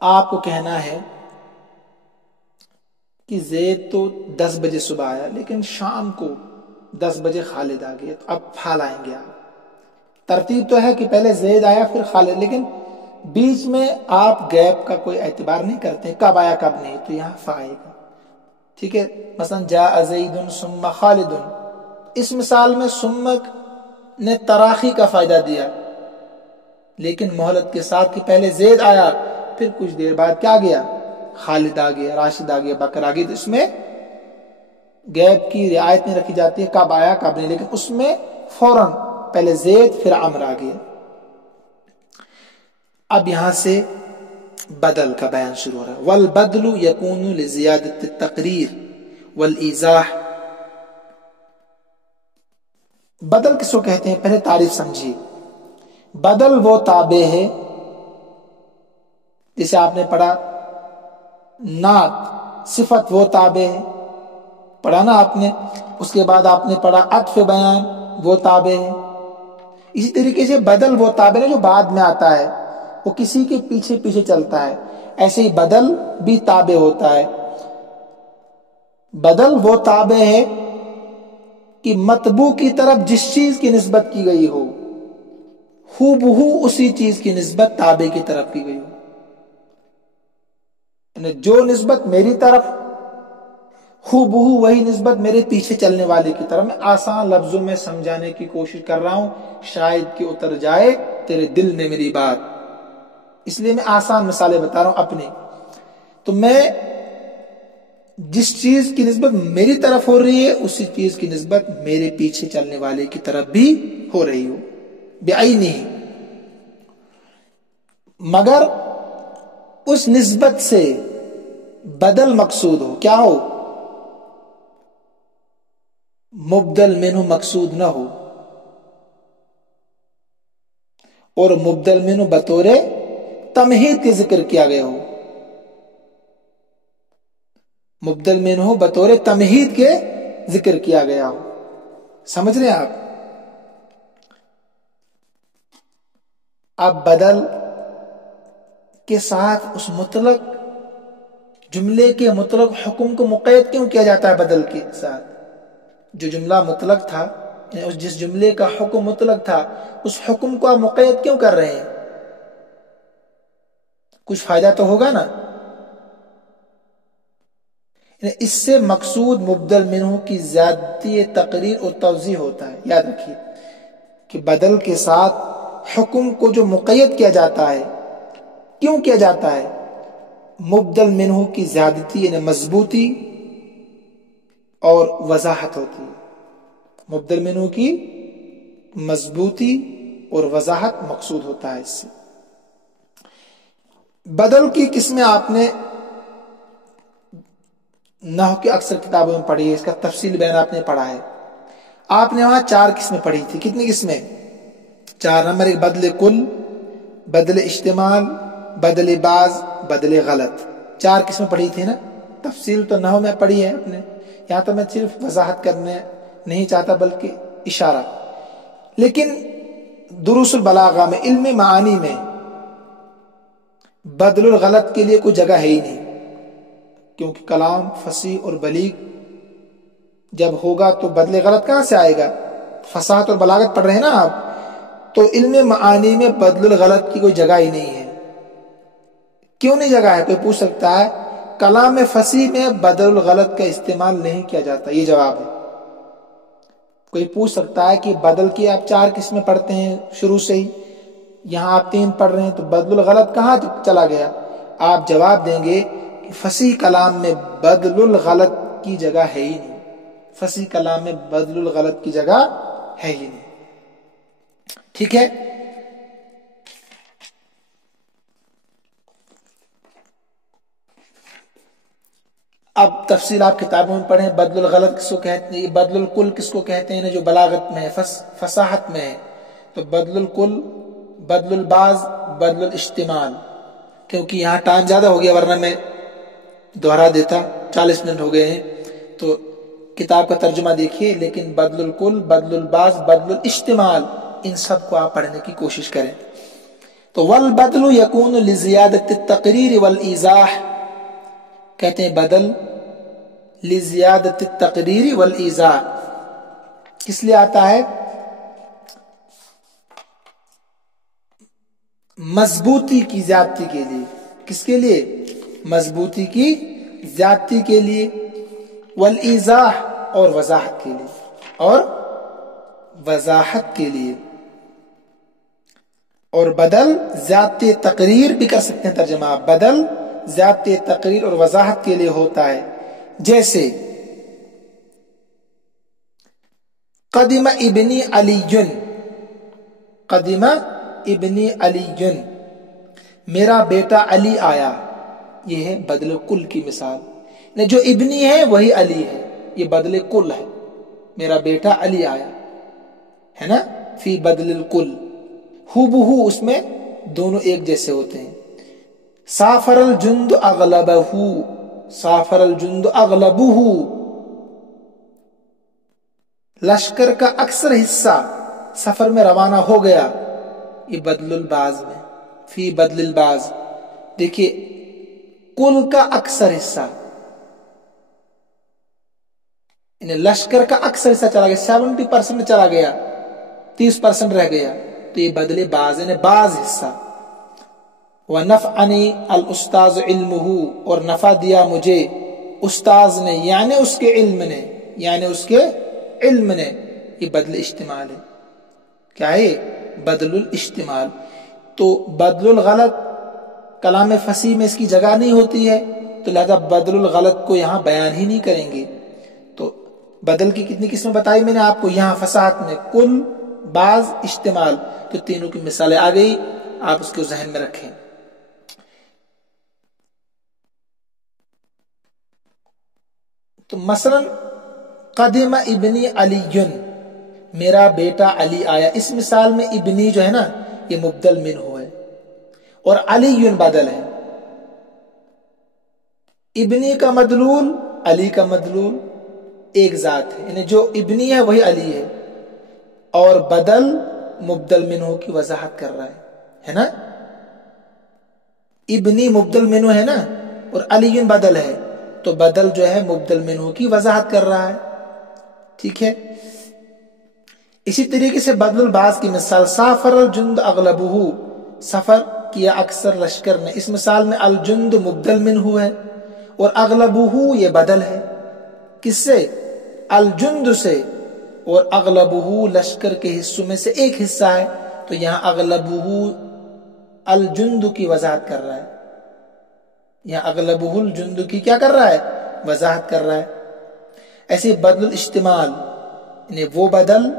آپ کو کہنا ہے کہ زید تو 10 بجے صبح آیا لیکن شام کو 10 بجے خالد آ گیا، تو اب پھا لائیں گے آپ. ترتیب تو ہے کہ پہلے زید آیا پھر خالد، لیکن بیچ میں آپ گیپ کا کوئی اعتبار نہیں کرتے کب آیا کب نہیں، تو یہاں فا آئے گا. ٹھیک ہے. مثلا جاء زید ثم خالد، اس مثال میں ثم نے تراخی کا فائدہ دیا، لیکن مہلت کے ساتھ کہ پہلے زید آیا پھر کچھ دیر بعد کیا گیا؟ خالد آ گیا، راشد آ گیا، بکر آ گیا. تو اس میں گیپ کی رعایت نہیں رکھی جاتی ہے کب آیا کب نہیں، لیکن اس میں فوراً پہلے زید پھر عمر آ گیا. اب یہاں سے بدل کا بیان شروع ہو رہا ہے. والبدل یکون لزیادت التقریر والایضاح. بدل کس کو کہتے ہیں؟ پہلے تعریف سمجھیے. بدل وہ تابع ہے، جسے آپ نے پڑھا نعت صفت وہ تابع ہے، پڑھا نا آپ نے. اس کے بعد آپ نے پڑھا عطف بیان وہ تابع ہے. اسی طریقے سے بدل وہ تابع ہے جو بعد میں آتا ہے، وہ کسی کے پیچھے پیچھے چلتا ہے. ایسے ہی بدل بھی تابع ہوتا ہے. بدل وہ تابع ہے کہ مطبوع کی طرف جس چیز کی نسبت کی گئی ہو، ہو بہو اسی چیز کی نسبت تابع کی طرف کی گئی ہو. یعنی جو نسبت میری طرف، ہو بہو وہی نسبت میرے پیچھے چلنے والے کی طرف. میں آسان لفظوں میں سمجھانے کی کوشش کر رہا ہوں، شاید کہ اتر جائے تیرے دل میں میری بات، اس لیے میں آسان مثالیں بتا رہا ہوں اپنی. تو میں جس چیز کی نسبت میری طرف ہو رہی ہے اسی چیز کی نسبت میرے پیچھے چلنے والے کی طرف بھی ہو رہی ہو بعینہ، مگر اس نسبت سے بدل مقصود ہو. کیا ہو؟ مبدل منہ مقصود نہ ہو، اور مبدل منہ بطور تمہید کے ذکر کیا گیا ہو. مبدل منہ بطور تمہید کے ذکر کیا گیا ہو. سمجھ رہے ہیں آپ؟ اب بدل کے ساتھ اس مطلق جملے کے مطلق حکم کو مقید کیوں کیا جاتا ہے؟ بدل کے ساتھ جو جملہ مطلق تھا، یعنی جس جملے کا حکم مطلق تھا، اس حکم کو آپ مقید کیوں کر رہے ہیں؟ کچھ فائدہ تو ہوگا نا. یعنی اس سے مقصود مبدل منہ کی زیادتی تقریر اور توضیح ہوتا ہے. یاد رکھیے کہ بدل کے ساتھ حکم کو جو مقید کیا جاتا ہے، کیوں کیا جاتا ہے؟ مبدل منہ کی زیادتی یعنی مضبوطی اور وضاحت ہوتی ہے. مبدل منہ کی مضبوطی اور وضاحت مقصود ہوتا ہے اس سے. بدل کی قسمیں آپ نے نحو کی اکثر کتابوں میں پڑھی ہے، اس کا تفصیل بیان آپ نے پڑھا ہے. آپ نے وہاں 4 قسمیں پڑھی تھی. کتنی قسمیں؟ 4. نمبر 1 بدل کل، بدل اشتمال، بدل بعض، بدل غلط. 4 قسمیں پڑھی تھی نا. تفصیل تو نحو میں پڑھی ہے آپ نے، یہاں تو میں صرف وضاحت کرنے نہیں چاہتا بلکہ اشارہ. لیکن دروس البلاغہ میں، علم معانی میں بدل الغلط کے لیے کوئی جگہ ہے ہی نہیں، کیونکہ کلام فصیح اور بلیغ جب ہوگا تو بدل غلط کہاں سے آئے گا؟ فصاحت اور بلاغت پڑھ رہے ہیں نا آپ، تو علم معانی میں بدل الغلط کی کوئی جگہ ہی نہیں ہے. کیوں نہیں جگہ ہے؟ کوئی پوچھ سکتا ہے. کلام فصیح میں بدل الغلط کا استعمال نہیں کیا جاتا، یہ جواب ہے. کوئی پوچھ سکتا ہے کہ بدل کی آپ 4 قسمیں پڑھتے ہیں شروع سے ہی، یہاں آپ 3 پڑھ رہے ہیں، تو بدل الغلط کہاں چلا گیا؟ آپ جواب دیں گے کہ فصیح کلام میں بدل الغلط کی جگہ ہے ہی نہیں. فصیح کلام میں بدل الغلط کی جگہ ہے ہی نہیں. ٹھیک ہے. اب تفصیل آپ کتابوں میں پڑھیں. بدل الغلط کس کو کہتے ہیں؟ بدل الکل کس کو کہتے ہیں؟ جو بلاغت میں ہے، فصاحت میں ہے. تو بدل الکل، بدل البعض، بدل الاجتمال، کیونکہ یہاں ٹائم زیادہ ہو گیا ورنہ میں دوہرا دیتا، 40 منٹ ہو گئے ہیں، تو کتاب کا ترجمہ دیکھیے، لیکن بدل الکل، بدل البعض، بدل الاجتمال، ان سب کو آپ پڑھنے کی کوشش کریں۔ تو والبدل یکون لزیادت التقریر والایضاح، کہتے ہیں بدل لزیادت التقریر والایضاح، کس لیے آتا ہے؟ مضبوطی کی زیادتی کے لیے۔ کس کے لیے؟ مضبوطی کی زیادتی کے لیے، والایضاح، اور وضاحت کے لیے، اور وضاحت کے لیے۔ اور بدل زیادتی تقریر بھی کر سکتے ہیں ترجمہ آپ، بدل زیادتی تقریر اور وضاحت کے لیے ہوتا ہے، جیسے قدم ابنی علی، قدم ابنی علی، میرا بیٹا علی آیا، یہ ہے بدل کل کی مثال، جو ابنی ہے وہی علی ہے، یہ بدل کل ہے، میرا بیٹا علی آیا ہے نا، فی بدل الکل، ہو بہو اس میں دونوں ایک جیسے ہوتے ہیں۔ سافر الجند اغلبہ، سافر الجند اغلبہ، لشکر کا اکثر حصہ سفر میں روانہ ہو گیا، یہ بدل البعض میں، فی بدل البعض، دیکھیے کل کا اکثر حصہ، یعنی لشکر کا اکثر حصہ چلا گیا، 70% چلا گیا، 30% رہ گیا، تو یہ بدل بعض، یعنی بعض حصہ۔ وَنَفْعَنِي الْأُسْتَاذُ عِلْمُهُ، اور نفع دیا مجھے استاذ نے، یعنی اس کے علم نے، یعنی اس کے علم نے، یہ بدل اجتمال ہے۔ کیا ہے؟ بدل الاجتمال۔ تو بدل الغلط کلام فصیح میں اس کی جگہ نہیں ہوتی ہے، تو لہذا بدل الغلط کو یہاں بیان ہی نہیں کریں گے۔ تو بدل کی کتنی قسمیں بتائی میں نے آپ کو یہاں فصاحت میں، کل، بعض، اجتمال، تو تینوں کی مثالیں آ گئی، آپ اس کو ذہن میں رکھیں۔ تو مثلا قدم ابنی علی، میرا بیٹا علی آیا، اس مثال میں ابنی جو ہے نا یہ مبدل منہ ہے، اور علی بدل ہے، ابنی کا مدلول، علی کا مدلول ایک ذات ہے، یعنی جو ابنی ہے وہی علی ہے، اور بدل مبدل منہ کی وضاحت کر رہا ہے نا، ابنی مبدل منہ ہے نا، اور علی بدل ہے، تو بدل جو ہے مبدل منہ کی وضاحت کر رہا ہے، ٹھیک ہے۔ اسی طریقے سے بدل البعض کی مثال، سافر الجند اغلبہ، سفر کیا اکثر لشکر نے، اس مثال میں الجند مبدل منہ ہے، اور اغلبہ یہ بدل ہے، کس سے؟ الجند سے، اور اغلبہ لشکر کے حصوں میں سے ایک حصہ ہے، تو یہاں اغلبہ الجند کی وضاحت کر رہا ہے، یہاں اغلبہ الجند کی کیا کر رہا ہے؟ وضاحت کر رہا ہے۔ ایسے بدل الاجتمال، یعنی وہ بدل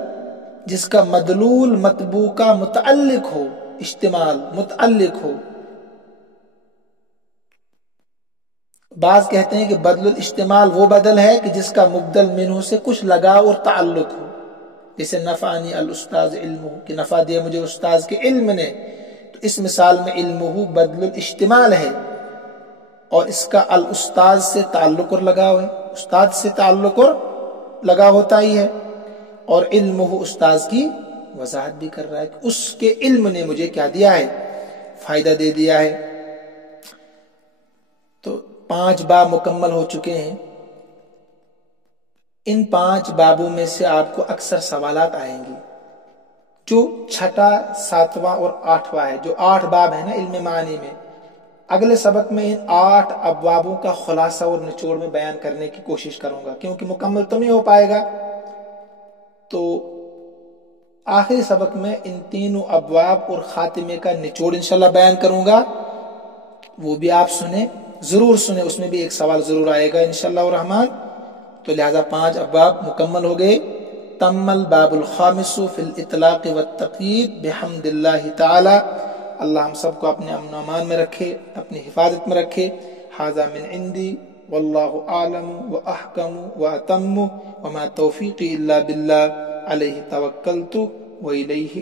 جس کا مدلول مطبوع کا متعلق ہو، اجتمال متعلق ہو۔ بعض کہتے ہیں کہ بدل الاجتمال وہ بدل ہے کہ جس کا مبدل منہ سے کچھ لگاؤ اور تعلق ہو، جیسے نفعنی الاستاذ علمہ، کہ نفع دیا مجھے استاذ کے علم نے، تو اس مثال میں علمہ بدل الاجتمال ہے، اور اس کا الاستاذ سے تعلق اور لگاؤ ہے، استاد سے تعلق اور لگاؤ ہوتا ہی ہے، اور علمہ استاذ کی وضاحت بھی کر رہا ہے کہ اس کے علم نے مجھے کیا دیا ہے؟ فائدہ دے دیا ہے۔ تو 5 باب مکمل ہو چکے ہیں، ان 5 بابوں میں سے آپ کو اکثر سوالات آئیں گے، جو 6واں، 7واں اور 8واں ہے، جو 8 باب ہیں نا علم معانی میں۔ اگلے سبق میں ان 8 ابوابوں کا خلاصہ اور نچوڑ میں بیان کرنے کی کوشش کروں گا، کیونکہ مکمل تو نہیں ہو پائے گا، تو آخری سبق میں ان تینوں ابواب اور خاتمے کا نچوڑ انشاءاللہ بیان کروں گا، وہ بھی آپ سنیں، ضرور سنیں، اس میں بھی ایک سوال ضرور آئے گا انشاءاللہ الرحمن۔ تو لہذا 5 ابواب مکمل ہو گئے۔ تم الباب الخامس فی الاطلاق والتقیید بحمد اللہ تعالی۔ اللہ ہم سب کو اپنے امن و امان میں رکھے، اپنی حفاظت میں رکھے۔ ھذا من عندی واللہ اعلم واحکم واتم وما توفیقی الا باللہ علیہ توکلت والیہ